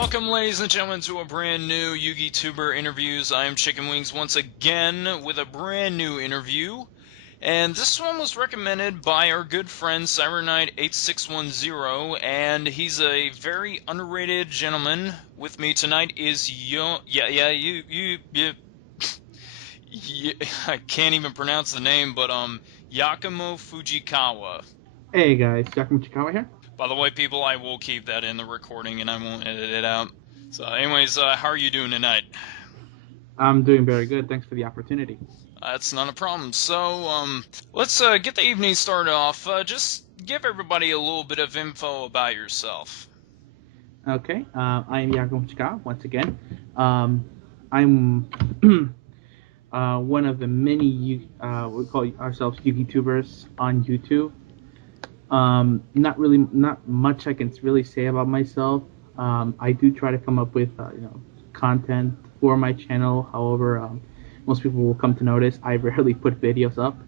Welcome, ladies and gentlemen, to a brand new Yugituber interviews. I am Chicken Wings once again with a brand new interview. And this one was recommended by our good friend Cyberknight8610, and he's a very underrated gentleman. With me tonight is I can't even pronounce the name, but YakamoFujikawa. Hey guys, YakamoFujikawa here. By the way, people, I will keep that in the recording and I won't edit it out. So anyways, how are you doing tonight? I'm doing very good. Thanks for the opportunity. That's not a problem. So, let's get the evening started off. Just give everybody a little bit of info about yourself. Okay, I am YakamoFujikawa once again. I'm one of the many we call ourselves Yugitubers on YouTube. Not much I can really say about myself. I do try to come up with content for my channel. However, most people will come to notice I rarely put videos up,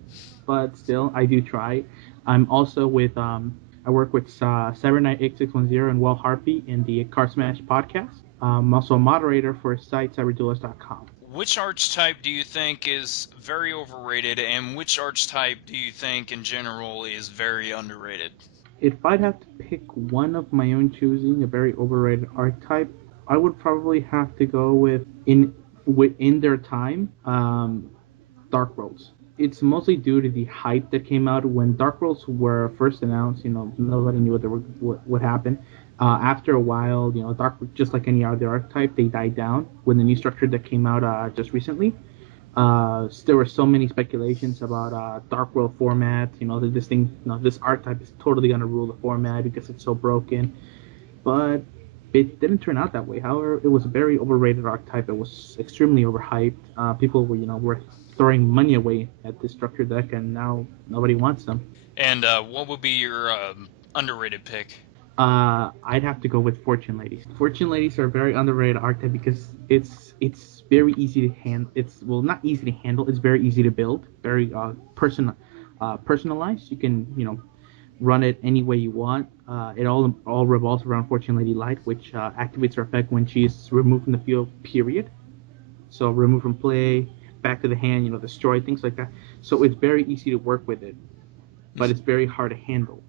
but still I do try. I'm also with I work with Cyberknight8610 and Well Harpy in the Car Smash podcast. I'm also a moderator for site cyberduelist.com. Which archetype do you think is very overrated, and which archetype do you think in general is very underrated? If I'd have to pick one of my own choosing, a very overrated archetype, I would probably have to go with in their time, Dark Worlds. It's mostly due to the hype that came out when Dark Worlds were first announced. Nobody knew what would happen. After a while, Dark, just like any other archetype, they died down when the new structure that came out just recently. There were so many speculations about Dark World format. That this thing, this archetype is totally gonna rule the format because it's so broken. But it didn't turn out that way. However, it was a very overrated archetype. It was extremely overhyped. People were throwing money away at this structure deck, and now nobody wants them. And what would be your underrated pick? I'd have to go with Fortune Ladies. Fortune Ladies are a very underrated archetype because it's very easy to handle. It's not easy to handle. It's very easy to build. Very personalized. You can run it any way you want. It all revolves around Fortune Lady Light, which activates her effect when she's removed from the field. Period. So remove from play, back to the hand. Destroy things like that. So it's very easy to work with it, but it's very hard to handle.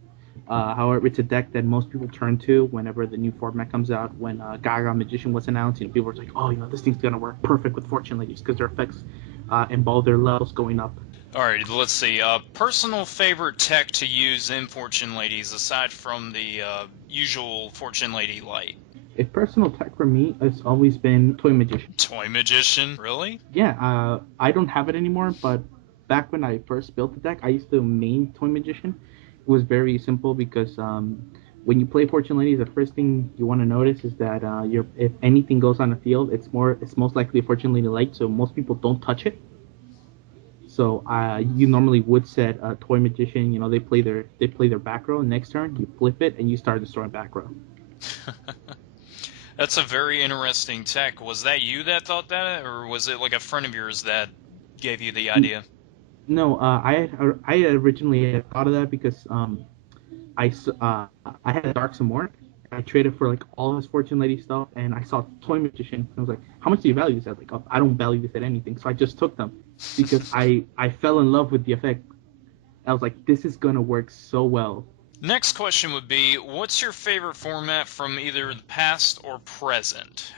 However, it's a deck that most people turn to whenever the new format comes out. When Gaga Magician was announced, people were like, "Oh, this thing's gonna work perfect with Fortune Ladies because their effects involve their levels going up." Alright, let's see. Personal favorite tech to use in Fortune Ladies aside from the usual Fortune Lady Light? A personal tech for me has always been Toy Magician. Toy Magician? Really? Yeah, I don't have it anymore, but back when I first built the deck, I used to main Toy Magician. It was very simple because when you play Fortune Ladies, the first thing you want to notice is that if anything goes on the field, it's most likely a Fortune Lady Light, so most people don't touch it. So you normally would set a Toy Magician. They play their back row. Next turn, you flip it and you start destroying back row. That's a very interesting tech. Was that you that thought that, or was it like a friend of yours that gave you the idea? No, I had originally had thought of that because I had a Dark Samoric. I traded for like all his Fortune Lady stuff, and I saw Toy Magician. And I was like, "How much do you value this at?" Like, oh, I don't value this at anything. So I just took them because I fell in love with the effect. I was like, "This is gonna work so well." Next question would be, what's your favorite format from either the past or present?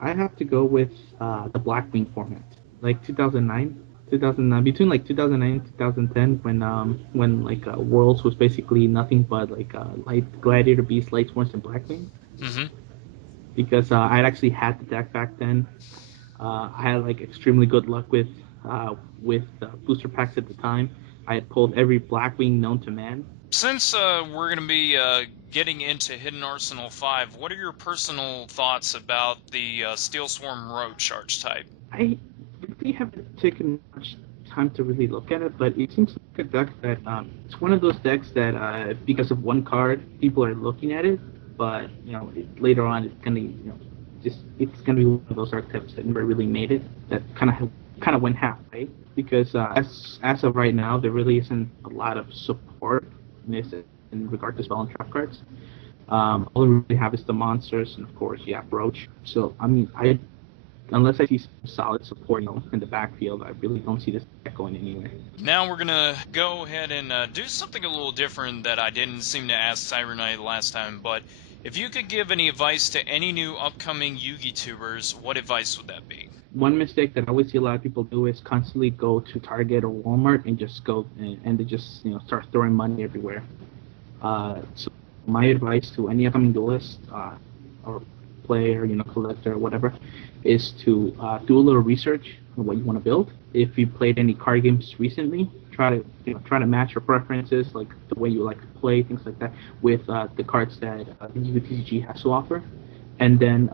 I have to go with the Blackwing format, like 2009. 2009 between like 2009 and 2010 when Worlds was basically nothing but like light Gladiator Beast, Light Swords, and Blackwing. Mm-hmm. Because I'd actually had the deck back then. I had like extremely good luck with booster packs at the time. I had pulled every Blackwing known to man. Since we're going to be getting into Hidden Arsenal 5, what are your personal thoughts about the Steel Swarm Roach archetype? I really haven't taken much time to really look at it, but it seems like a deck that it's one of those decks that because of one card, people are looking at it, but later on it's gonna it's gonna be one of those archetypes that never really made it. That kind of went halfway because as of right now, there really isn't a lot of support in regard to spell and trap cards. All we really have is the monsters, and of course, yeah, Roach. So I mean, I unless I see some solid support, in the backfield, I really don't see this going anywhere. Now we're gonna go ahead and do something a little different that I didn't seem to ask Cybernite last time, but if you could give any advice to any new upcoming Yugitubers, what advice would that be? One mistake that I always see a lot of people do is constantly go to Target or Walmart and just go and they just start throwing money everywhere. So my advice to any upcoming duelist or player, collector, whatever, is to do a little research on what you want to build. If you played any card games recently, try to match your preferences, like the way you like to play, things like that, with the cards that the UTCG has to offer, and then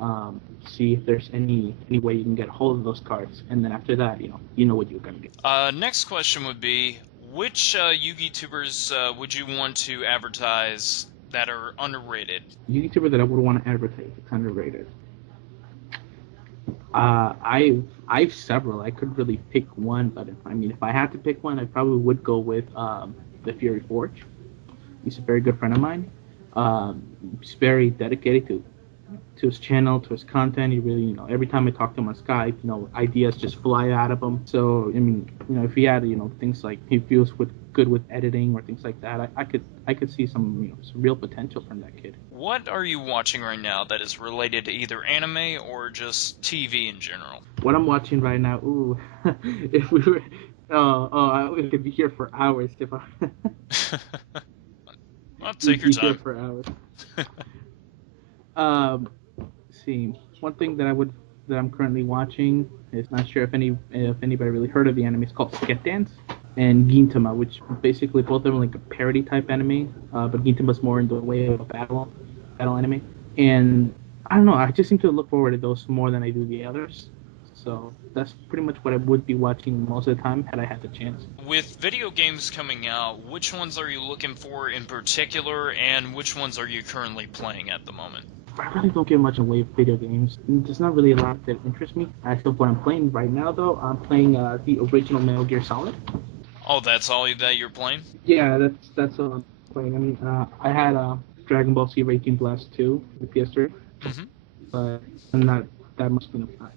see if there's any way you can get a hold of those cards. And then after that, you know what you're gonna get. Next question would be, which Yugitubers would you want to advertise that are underrated? YouTuber that I would want to advertise, it's underrated. I've several. I could really pick one, but if I had to pick one, I probably would go with the Fury Forge. He's a very good friend of mine. He's very dedicated to his channel, to his content. He really, every time I talk to him on Skype, ideas just fly out of him. So, if he had, things like he feels good with editing or things like that, I could see some real potential from that kid. What are you watching right now that is related to either anime or just TV in general? What I'm watching right now, ooh, if we were, I could be here for hours if I. Well, take your be here time. for hours. See, one thing that I'm currently watching is not sure if anybody really heard of the anime. It's called Skip Dance and Gintama, which basically both of them are like a parody type anime, but Gintama's more in the way of a battle anime. And I don't know, I just seem to look forward to those more than I do the others. So that's pretty much what I would be watching most of the time had I had the chance. With video games coming out, which ones are you looking for in particular, and which ones are you currently playing at the moment? I really don't get much away of video games. There's not really a lot that interests me. I feel what I'm playing right now, though, I'm playing the original Metal Gear Solid. Oh, that's all that you're playing? Yeah, that's what I'm playing. I had Dragon Ball Z Raging Blast 2 with PS3, Mm-hmm. but I'm not that much.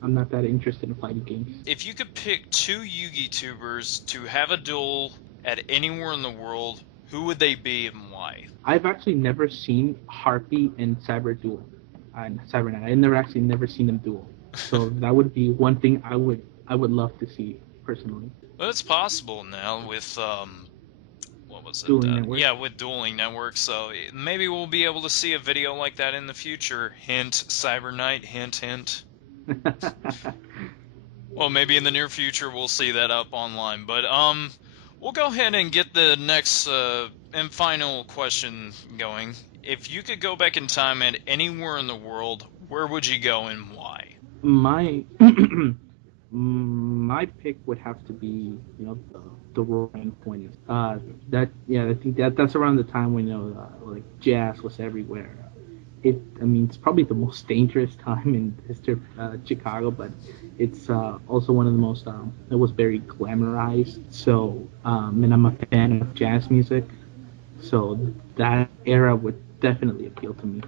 I'm not that interested in fighting games. If you could pick two Yugitubers to have a duel at anywhere in the world, who would they be and why? I've actually never seen Harpy and Cyber duel, and Cybernet. I've never seen them duel. So that would be one thing I would love to see personally. Well, it's possible now with what was it? Dueling Network. Yeah, with Dueling Network. So maybe we'll be able to see a video like that in the future. Hint, Cyber Knight. Hint, hint. Well, maybe in the near future we'll see that up online. But we'll go ahead and get the next and final question going. If you could go back in time at anywhere in the world, where would you go and why? My my pick would have to be the Roaring Twenties. I think that's around the time when like jazz was everywhere. It's probably the most dangerous time in the history of Chicago, but it's also one of the most it was very glamorized. So and I'm a fan of jazz music, so that era would definitely appeal to me.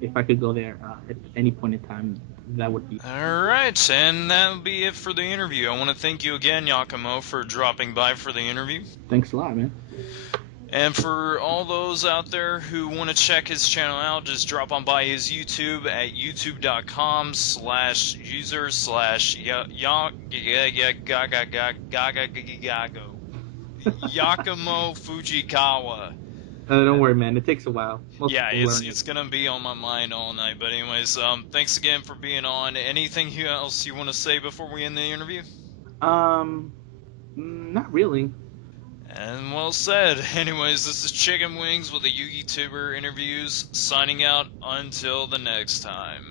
If I could go there at any point in time, that would be. Alright, and that'll be it for the interview. I want to thank you again, Yakamo, for dropping by for the interview. Thanks a lot, man. And for all those out there who want to check his channel out, just drop on by his YouTube at youtube.com/user/YakamoFujikawa. Don't worry, man. It takes a while. Most Yeah, people learn it's gonna be on my mind all night. But anyways, thanks again for being on. Anything else you want to say before we end the interview? Not really. And well said. Anyways, this is Chicken Wings with the Yugituber interviews, signing out until the next time.